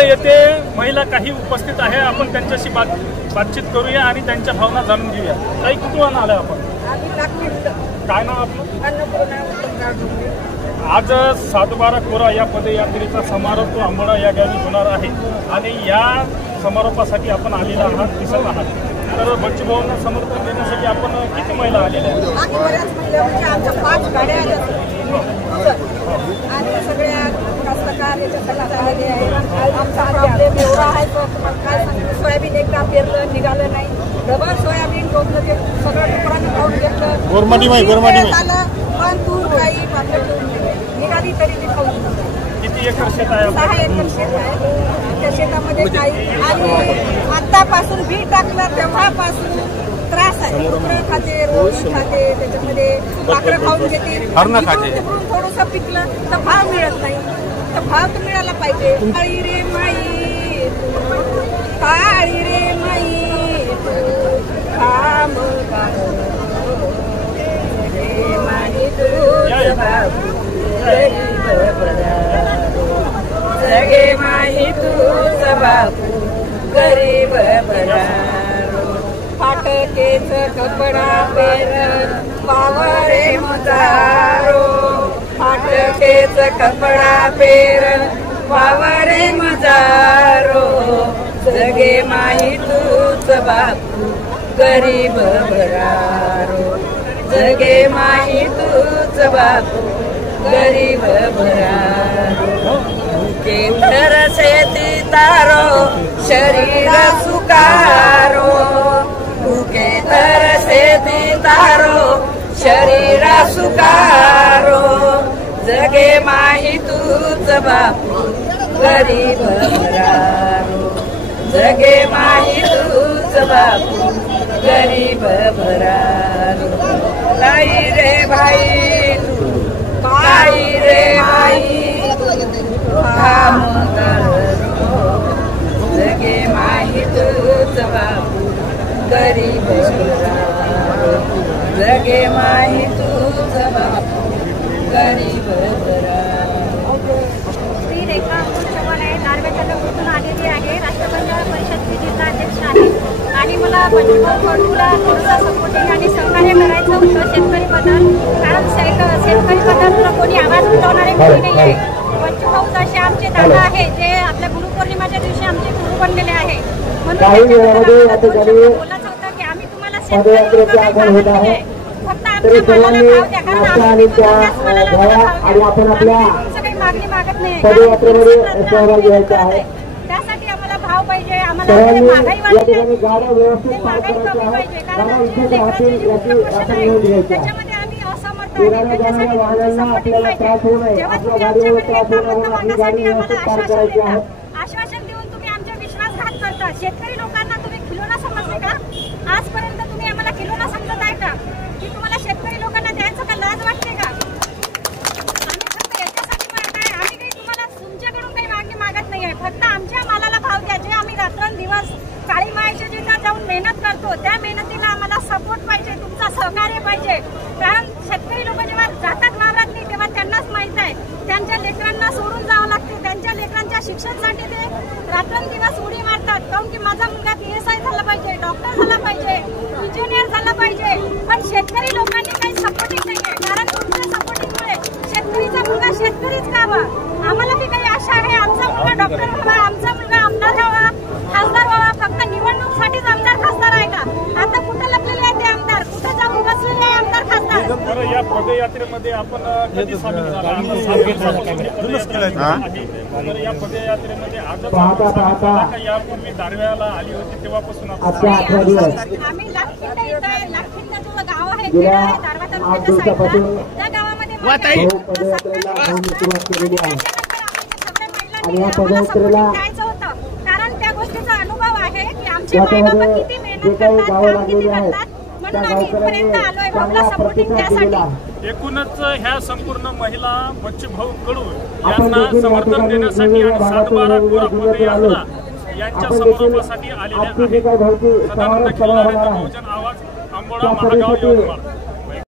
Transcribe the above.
येथे महिला काही उपस्थित आहे, आपण त्यांच्याशी बातचीत करूया आणि त्यांच्या भावना जाणून घेऊया. काही कुठून आलं आपण? काय नाव आपलं? आज 7/12 कोरा या पदयात्रेचा समारोप आंबोडा या गावी होणार आहे आणि या समारोपासाठी आपण आलेला आहात, दिसत आहात. तर बच्चू भाऊंना समर्थन देण्यासाठी आपण किती महिला आलेल्या आहेत? आमच्या 5 गाड्या आल्या आणि सगळ्या कष्टकार झालेले आहे. आमचा प्रॉब्लेम एवढा आहे तर तुम्हाला काय सांगतो, सोयाबीन एकदा पेरलं निघालं नाही, डबल सोयाबीन टोकलं ते सगळं डुकरांनी खाऊन घेतलं झालं, पण तूर काही आपल्या निघाली तरी ती खाऊन. किती एकर शेत आहे? 6 एकर शेत आहे. त्या शेतामध्ये काही आणि आतापासून बी टाकलं तेव्हापासून त्रास आहे. डुकरं खाते, रोज खाते, त्याच्यामध्ये पाखरं खाऊन घेते. थोडंसं पिकलं तर भाव मिळत नाही, तर भाव तर मिळाला पाहिजे. काळी रे माई काळी रे माई काम जगे माही तूच बापू गरीब बरारो. फाटकेच कपडा पेर वावरे मजारो. फाटकेच कपडा पेर वावरे मजारो. जगे माही तूच बापू गरीब बरारो. जगे माही तूच बापू गरीब बरारो. केंद्र शेती तारो शरीर सुकारो. केंद्र शेती तारो शरीर सुकारो. जगे माही तूच बापू गरीब बरारो. जगे माही तूच बापू गरीब बरारो. काही रे भाई तू काही रे भाई काम करो. जगे माही तूच बापू गरीब बरारो. जगे माही तूच बापू गरीब बरारो. श्री रेखा चव्हाण आहे, नार्वे तालुक्यातून आलेली आहे. राष्ट्रपंचायत परिषद जिल्हा अध्यक्ष आहे आणि मला बच्चूभाऊला थोडंसं सपोर्टिंग आणि सहकार्य करायचं होतं शेतकरीबद्दल. कारण शेतकरीबद्दल कोणी आवाज उठवणारे कोणी नाही आहे. बच्चूभाऊ असे आमचे दादा आहे जे आपल्या गुरुपौर्णिमेच्या दिवशी आमचे गुरु बनलेले आहे. म्हणून बोलायचं होतं की आम्ही तुम्हाला शेतकरी फक्त आमच्या मालाला भाव द्या, कारण आम्ही काही मागणी मागत नाही. त्यासाठी आम्हाला भाव पाहिजे, आम्हाला महागाई वाढली आहे, महागाई कमी पाहिजे. कारण लेकराचे जे मुख्य प्रश्न आहे त्याच्यामध्ये आम्ही असमर्थ आहे. त्याच्यासाठी सपोर्टिंग पाहिजे. जेव्हा तुम्ही आमच्याकडे येता मत मागण्यासाठी आम्हाला आश्वासन देऊन तुम्ही आमचा विश्वासघात करता. शेतकरी लोकांना तुम्ही खिलोना समजते का? आजपर्यंत तुम्ही आम्हाला खिलोना समजत आहे का? की तुम्हाला शेतकरी लोकांना द्यायचं का लाज वाटते का? आम्ही फक्त याच्यासाठी म्हणत आहे, आम्ही काही तुम्हाला तुमच्याकडून काही मागणी मागत नाही आहे. फक्त आमच्या मालाला भाव द्या. जे आम्ही रात्रंदिवस काळी मायेच्या जिथं जाऊन मेहनत करतो त्या मेहनतीला आम्हाला सपोर्ट पाहिजे, तुमचा सहकार्य पाहिजे. कारण शेतकरी लोक जेव्हा जातात वावरात नाही तेव्हा त्यांनाच माहित आहे त्यांच्या लेकरांना सोडून जावं लागते. त्यांच्या लेकरांच्या शिक्षणासाठी ते रात्रंदिवस उडी मारतात. काऊन की माझा मुलगा PSI झाला पाहिजे, डॉक्टर झाला पाहिजे, इंजिनियर झाला पाहिजे. पण शेतकरी लोकांनी काही सपोर्टिंग नाही आहे. कारण तुमच्या सपोर्टिंगमुळे शेतकरीचा मुलगा शेतकरीच व्हावा. आम्हाला बी काही आशा आहे, आमचा मुलगा डॉक्टर व्हावा, आमचा मुलगा आमदार व्हावा, खासदार व्हावा. फक्त निवडणूकसाठीच आमदार खासदार आहे का? आता कुठं लपलेले आहे ते आमदार? कुठं जाऊन बसलेले आहे आमदार खासदार? या पदयात्रेमध्ये आपण कधी सामील झाला? या पदयात्रेमध्ये आजच यापूर्वी दारव्याला आली होती तेव्हापासून आम्ही लाखखिंड येत आहे. लाखखिंड जो गाव आहे ते आहे दारवा तालुक्याच्या साईडला. त्या गावामध्ये द्यायचं होतं. कारण त्या गोष्टीचा अनुभव आहे की आमचे मायबाप किती मेहनत करतात, काम किती करतात. म्हणून आम्ही इथपर्यंत आलोय भाऊला सपोर्टिंग द्यासाठी. एकूणच ह्या संपूर्ण महिला बच्चूभाऊ कडू यांना समर्थन देण्यासाठी आणि 7/12 कोरा पदयात्रा यांच्या समारोपासाठी आलेल्या आहेत. सदानंद खिल्लारे, बहुजन आवाज, आंबोडा, महागाव, यवतमाळ.